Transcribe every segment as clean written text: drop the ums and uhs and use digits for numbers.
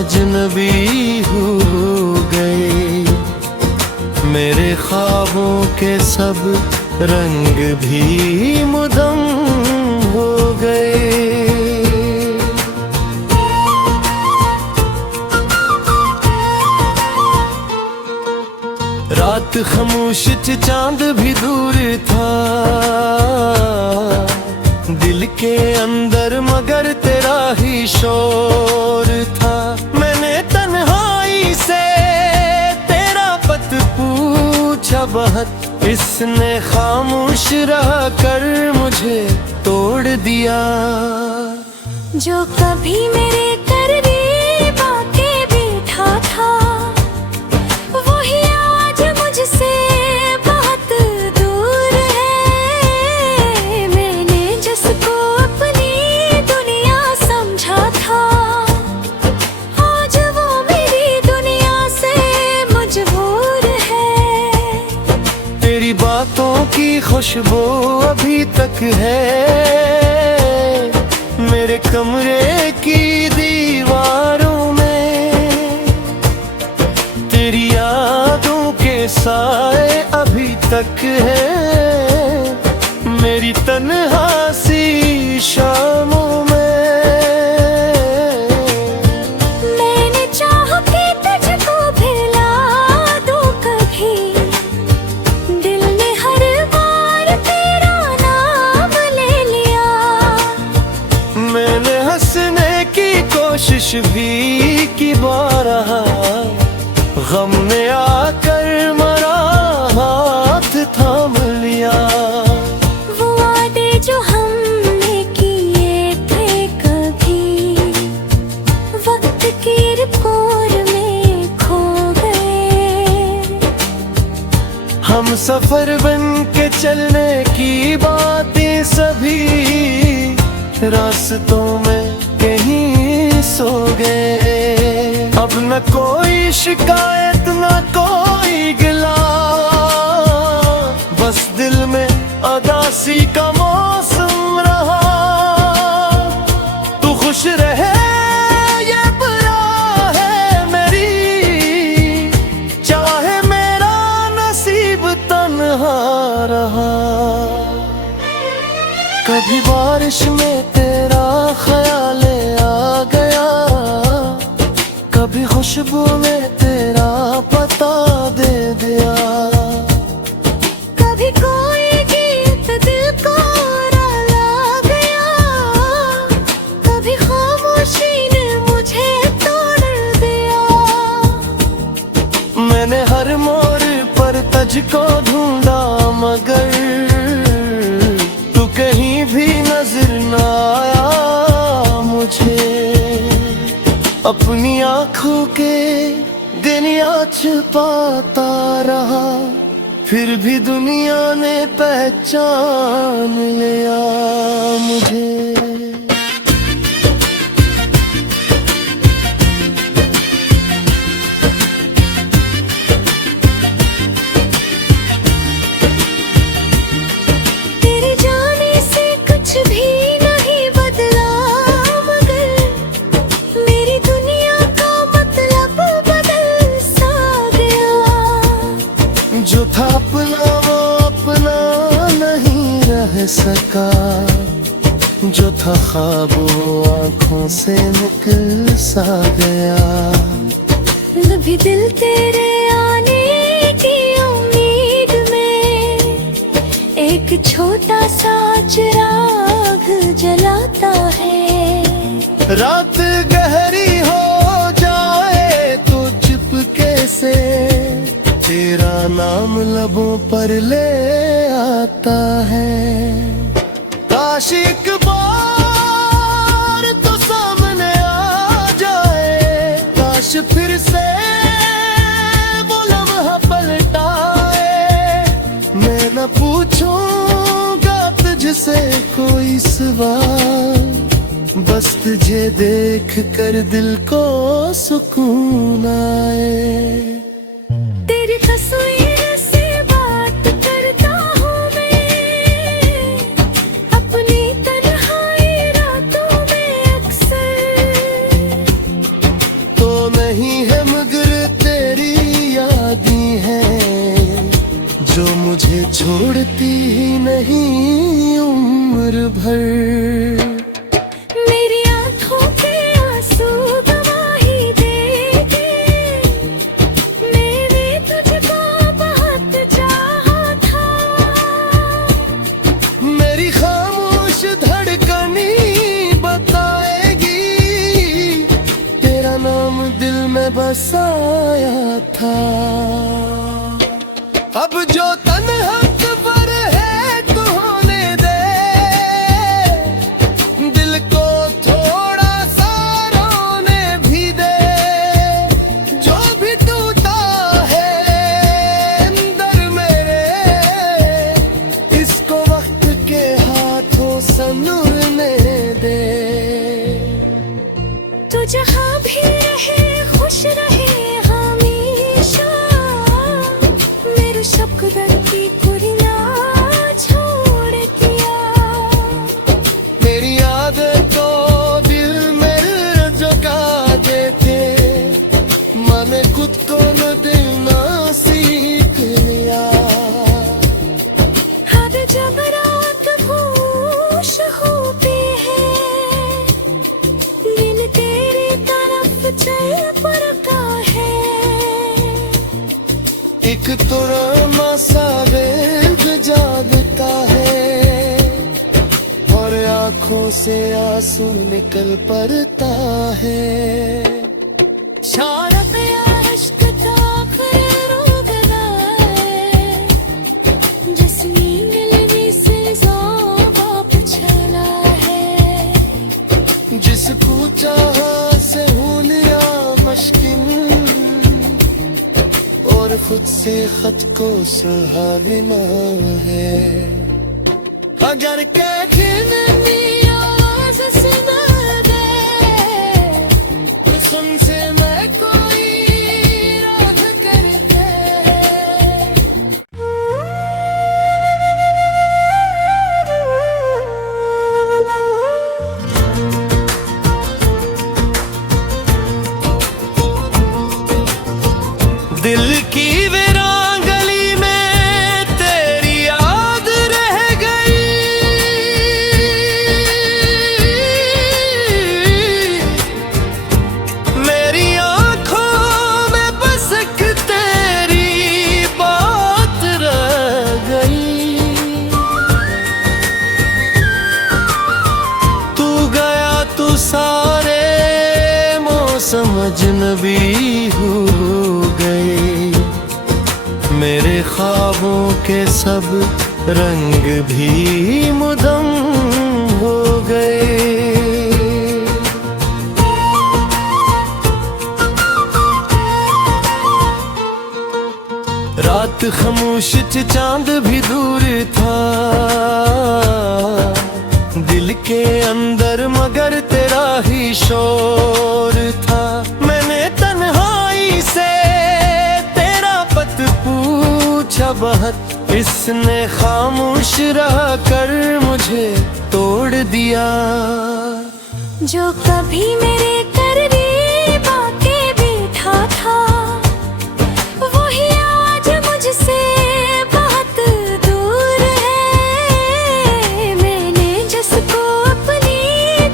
अजनबी हो गए। मेरे ख्वाबों के सब रंग भी मुदम हो गए। रात खामोश चांद भी दूर था दिल के अंदर, मगर तेरा ही शोर था। मैंने तन्हाई से तेरा पत पूछा बहुत, इसने खामोश रह कर मुझे तोड़ दिया। जो कभी मेरे करीब आके बैठा था, वही आज मुझसे बहुत दूर है। मैंने जिसको अपनी दुनिया समझा था, आज वो मेरी दुनिया से मजबूर है। तेरी बातों की खुशबू अभी तक है मेरे कमरे की दीवारों में। तेरी यादों के साए अभी तक है मेरी तन्हा सी शामों में। मैंने चाहा कि तुझको भुला दूं कभी, दिल ने हर बार तेरा नाम ले लिया। मैंने हंसने की कोशिश भी की बारहा, गम ने आकर मरा हाथ थाम लिया। वो वादे जो हमने किए थे कभी, वक्त की रिपोर्ट में खो गए। हम सफर बन के चलने की बातें सभी रास्तों में कहीं सो गए। अब न कोई शिकायत न कोई गिला, बस दिल में अदासी का मौसम रहा। तू खुश रहे ये बुरा है मेरी, चाहे मेरा नसीब तन्हा रहा। कभी बारिश में तेरा ख्याल आ गया, कभी खुशबू ने तेरा पता दे दिया। कभी कोई गीत दिल को रुला गया, कभी खामोशी ने मुझे तोड़ दिया। मैंने हर मोड़ पर तुझको ढूंढा, मगर तू कहीं भी नजर न आया मुझे। अपनी आंखों के दुनिया छुपाता रहा, फिर भी दुनिया ने पहचान लिया मुझे। तेरे जाने से कुछ भी नहीं बदला, मगर मेरी दुनिया का मतलब बदल सा गया। जो था अपना वो अपना नहीं रह सका, जो था ख्वाब वो आंखों से निकल सा गया। अभी दिल तेरे आने की उम्मीद में एक छोटा सा चिराग जलाता है। रात गहरी हो जाए तो चुपके से तेरा नाम लबों पर ले आता है। काश एक बार तो सामने आ जाए, काश फिर से वो लम्हा पलटाए। मैं न पूछूंगा तुझसे कोई सवाल, बस तुझे देख कर दिल को सुकून आए। तेरी तस्वीर से बात करता हूँ मैं, अपनी तन्हाई रातों में अक्सर। तो मुझे छोड़ती ही नहीं उम्र भर। मेरी आंखों के आंसू गवाही देंगे, मैंने तुझको बहुत चाहा था। मेरी खामोश धड़कनी बताएगी, तेरा नाम दिल में बसाया था। अब जो तन्हात पर है तू होने दे, दिल को थोड़ा सा रोने भी दे। जो भी टूटा है अंदर मेरे, इसको वक्त के हाथों संवरने दे। तू जहाँ भी रहे खुश रहे हमेशा, मेरे शब्द की कोई ना छोड़ दिया। मेरी आदतों दिल में जगा देते, मैंने खुद को न देना सीख लिया। हर जब रात खुश होती है, दिन तेरी तरफ चल पड़ता है। एक तुराना सा वेग जागता है, और आंखों से आंसू निकल पड़ता है। शौरत अश्क ताखिर हो गया है, जिसने मिलने से ज़ौक़ चला है। जिसको चाहा से हो लिया मुश्किल, और खुद से खत को सहारना है। अगर कहने आवाज़ सुना दे, सुन से मैं कोई राह करके। दिल की वीरान गली में तेरी याद रह गई। मेरी आंखों में बस एक तेरी बात रह गई। तू गया तू सारे मौसम अजनबी हो गए। मेरे ख्वाबों के सब रंग भी मुदम हो गए। रात खामोश च चांद भी दूर था, दिल के अंदर मगर तेरा ही शोर था। मैंने तन्हाई से तेरा पत पूछा बहुत, इसने खामोश रह कर मुझे तोड़ दिया। जो कभी मेरे करीब आके बैठा था, वही आज मुझसे बहुत दूर है। मैंने जिसको अपनी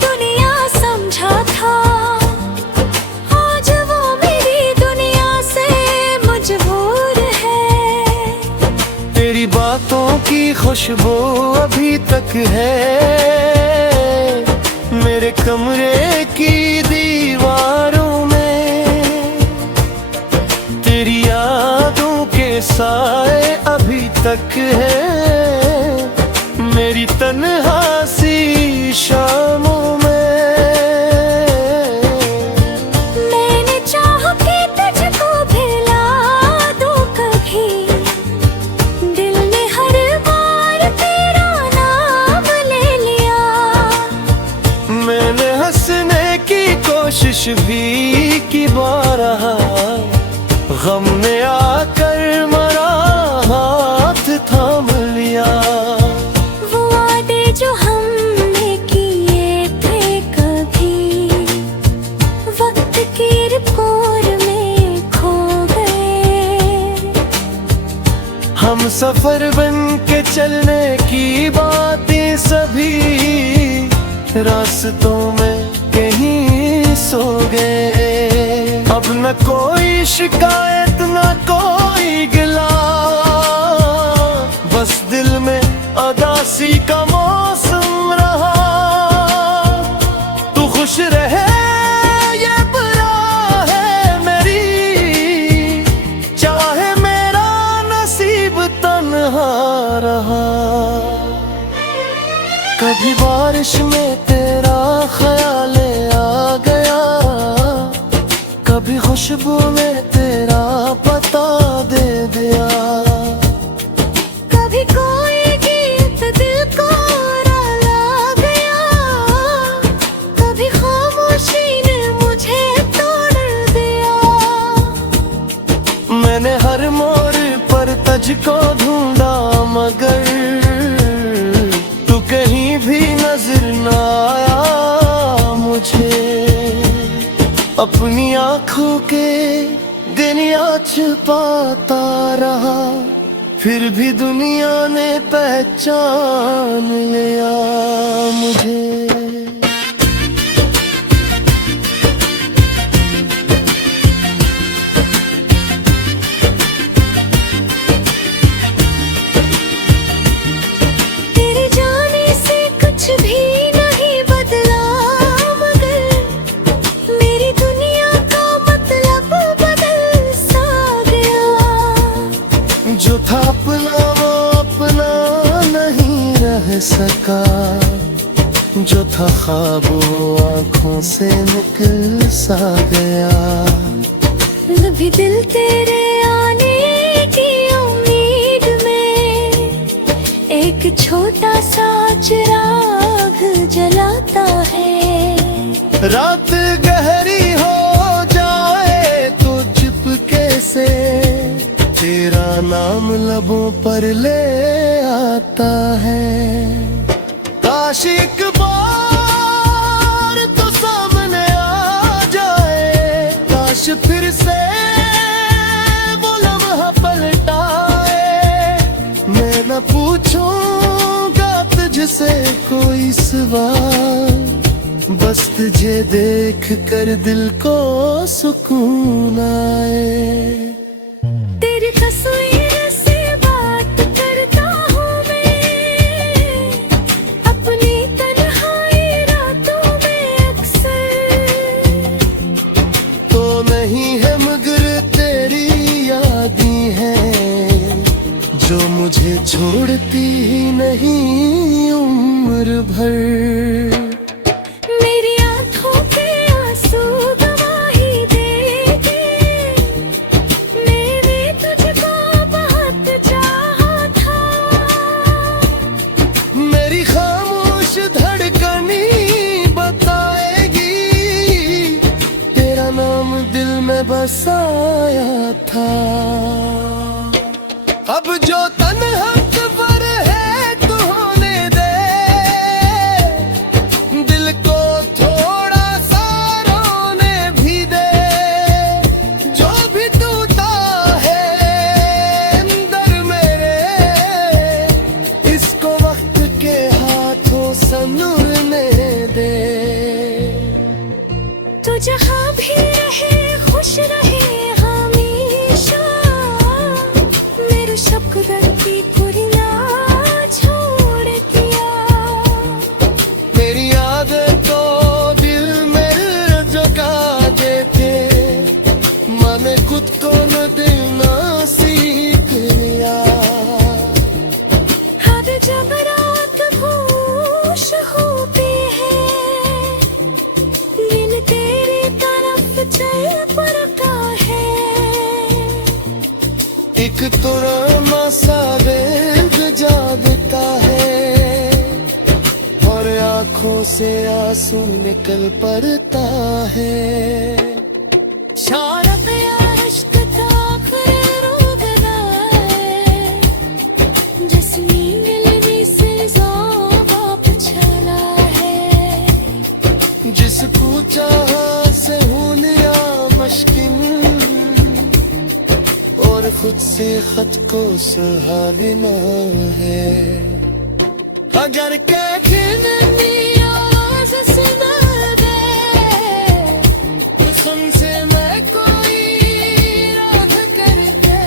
दुनिया समझा था, आज वो मेरी दुनिया से मजबूर है। तेरी बातों की खुशबू अभी तक है मेरे कमरे की दीवारों में। तेरी यादों के साए अभी तक है मेरी तन्हा सी शामों में। मैंने चाहा कि तुझको भुला दूं कभी, दिल ने हर बार तेरा नाम ले लिया। मैंने हंसने की कोशिश भी की बारहा, गम ने आकर मरा हाथ थाम लिया। वो वादे जो हमने किए थे कभी, वक्त की रिपोर्ट में खो गए। हम सफर बन के चलने की बातें सभी रास्तों में कहीं सो गए। अब न कोई शिकायत न कोई गिला, बस दिल में उदासी का मौसम रहा। तू खुश रहे ये बुरा है मेरी, चाहे मेरा नसीब तन्हा रहा। कभी बारिश में तेरा ख्याल आ गया, कभी खुशबू में तेरा पता दे दिया। कभी कोई गीत दिल को रुला गया, कभी खामोशी ने मुझे तोड़ दिया। मैंने हर मोड़ पर तुझको ढूंढा, मगर तू कहीं भी नजर न आया मुझे। अपनी आंखों के दुनिया छुपाता रहा, फिर भी दुनिया ने पहचान लिया मुझे। तेरे जाने से कुछ भी नहीं बदला, मगर मेरी दुनिया का मतलब बदल सा गया। जो था अपना वो अपना नहीं रह सका, जो था ख्वाब वो आंखों से निकल सा गया। भी दिल तेरे आने की उम्मीद में एक छोटा सा चिराग जलाता है। रात गहरी हो जाए तो चुपके से तेरा नाम लबों पर ले आता है। काश एक बार तो सामने आ जाए, काश फिर से वो लम्हा पलटाए। मैं न पूछूंगा तुझसे कोई सवाल, बस तुझे देख कर दिल को सुकून आए। तेरी तस्वीर से बात करता हूँ मैं, अपनी तन्हाई रातों में अक्सर। तो नहीं है मगर तेरी यादें हैं, जो मुझे छोड़ती ही नहीं उम्र भर। मेरी आंखों के आंसू गवाही देंगे, मैंने तुझको बहुत चाहा था। मेरी खामोश धड़कनी बताएगी, तेरा नाम दिल में बसाया था। अब जो तन्हा सफर है तू होने दे, दिल को थोड़ा सा रोने भी दे। जो भी टूटा है अंदर मेरे, इसको वक्त के हाथों संूरने दे। तू जहाँ भी रहे खुश रहे हमेशा, मेरे शब्द की कोई ना छोड़ दिया। मेरी आदत तो दिल में जगा देते, मैंने खुद को न देना सीख लिया। हर जब रात होश होती है, दिन तेरी तरफ चल पड़ता है। एक तुराना सा वेग जागता है, और आंखों से आंसू निकल पड़ता है। शौरत या इश्क का आखिरी रोग ना है, जिसमें मिलने से ज़ौक़ चला है। जिसको चाहा से हूँ लिया मशकिन, और खुद से खत को संभालना है। अगर कहने आवाज सुना दे तो सुन से मैं कोई राह करके।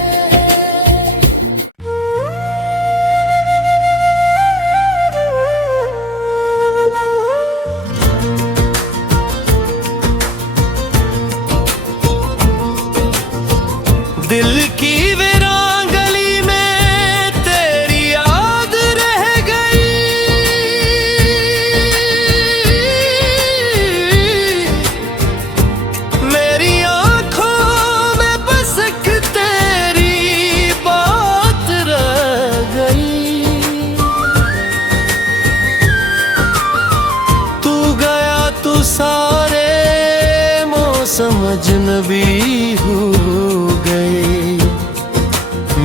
दिल की वीरान गली में तेरी याद रह गई। मेरी आंखों में बस एक तेरी बात रह गई। तू गया तू सारे मौसम अजनबी हो गए।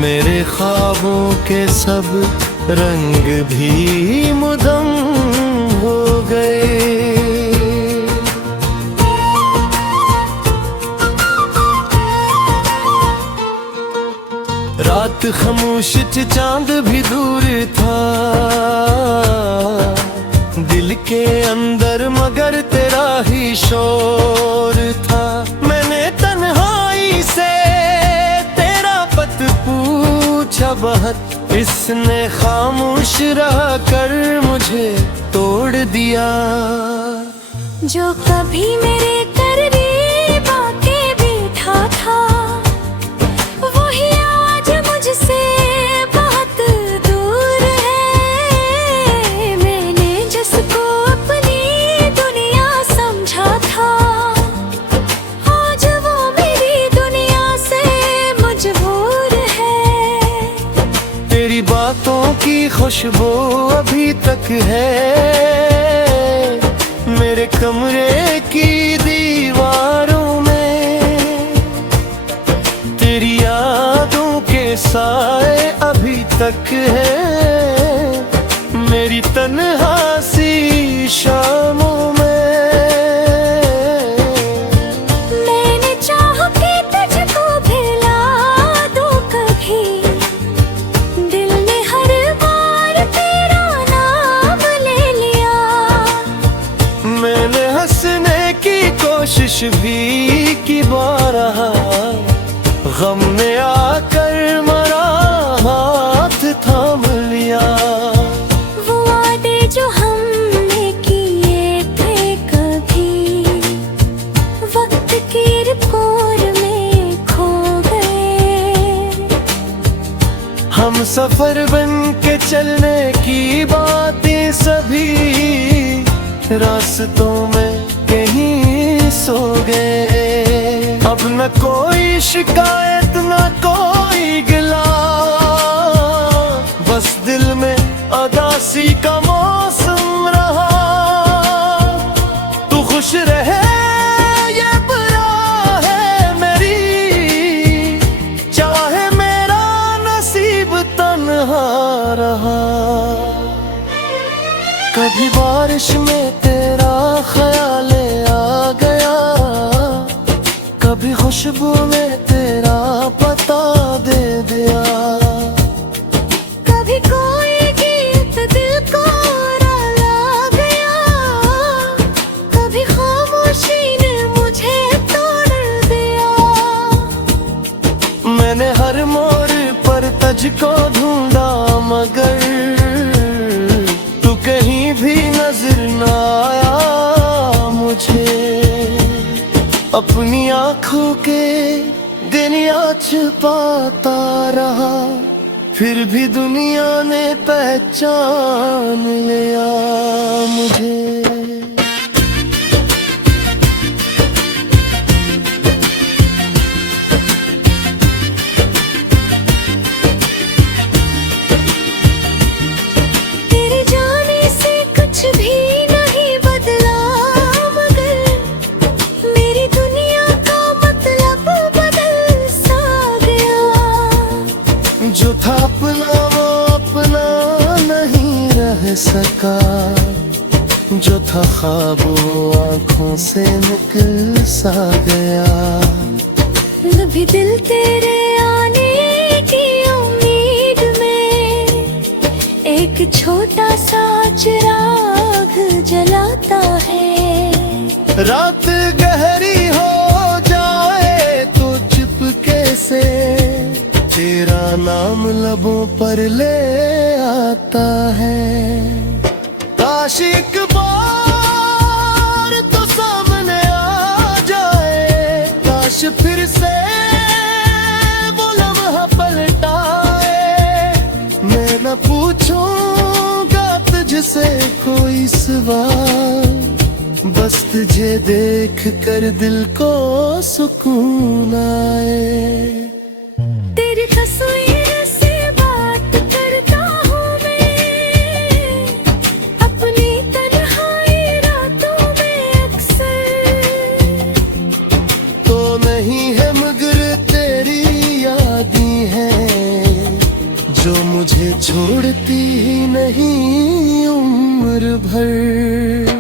मेरे ख्वाबों के सब रंग भी मुदम हो गए। रात खामोश च चांद भी दूर था दिल के अंदर, मगर तेरा ही शोर था। मैंने तन्हाई से तेरा पत पूछा बहुत, इसने खामोश रह कर मुझे तोड़ दिया। जो कभी मेरे करीब आके बैठा था वही आज मुझसे बहुत दूर है। मैंने जिसको अपनी दुनिया समझा था आज वो मेरी दुनिया से मजबूर है। तेरी बातों की खुशबू अभी तक है मेरे कमरे की दीवारों में। तेरी यादों के साए अभी तक है मेरी तन्हा सी शामों में। मैंने चाह के तुझको भुला दूं कभी, दिल ने हर बार तेरा नाम ले लिया। मैंने हंसने की कोशिश भी की बारहा, गम ने आकर मरा हाथ थाम लिया। वो वादे जो हमने किए थे कभी वक्त की रिपोर में खो गए। हम सफर बन के चलने की बातें सभी रास्तों में कहीं सो गए। अब न कोई शिकायत न कोई गिला, बस दिल में उदासी का मौसम रहा। तू खुश रहे ये बुरा है मेरी, चाहे मेरा नसीब तन्हा रहा। कभी बारिश में तेरा ख्याल आ गया, कभी खुशबू में तेरा पता दे दिया। कभी कोई गीत दिल को रुला गया, कभी खामोशी ने मुझे तोड़ दिया। मैंने हर मोड़ पर तुझको ढूंढा मगर तू कहीं भी नजर न आया मुझे। अपनी आंखों के दुनिया छुपाता रहा, फिर भी दुनिया ने पहचान लिया मुझे। तेरे जाने से कुछ भी नहीं बदला, मगर मेरी दुनिया का मतलब बदल सा गया। जो था अपना वो अपना नहीं रह सका, जो था ख्वाब वो आंखों से निकल सा गया। भी दिल तेरे आने एक छोटा सा चिराग जलाता है। रात गहरी हो जाए तो चुपके से तेरा नाम लबों पर ले आता है। काश एक बार तो सामने आ जाए, काश फिर से वो लम्हा पलटाए। मैं न पूछूंगा तुझसे कोई सवाल, बस तुझे देख कर दिल को सुकून आए। तेरी तस्वीर से बात करता हूँ मैं अपनी तन्हाई रातों में अक्सर। तो नहीं है मगर तेरी यादें हैं जो मुझे छोड़ती ही नहीं उम्र भर।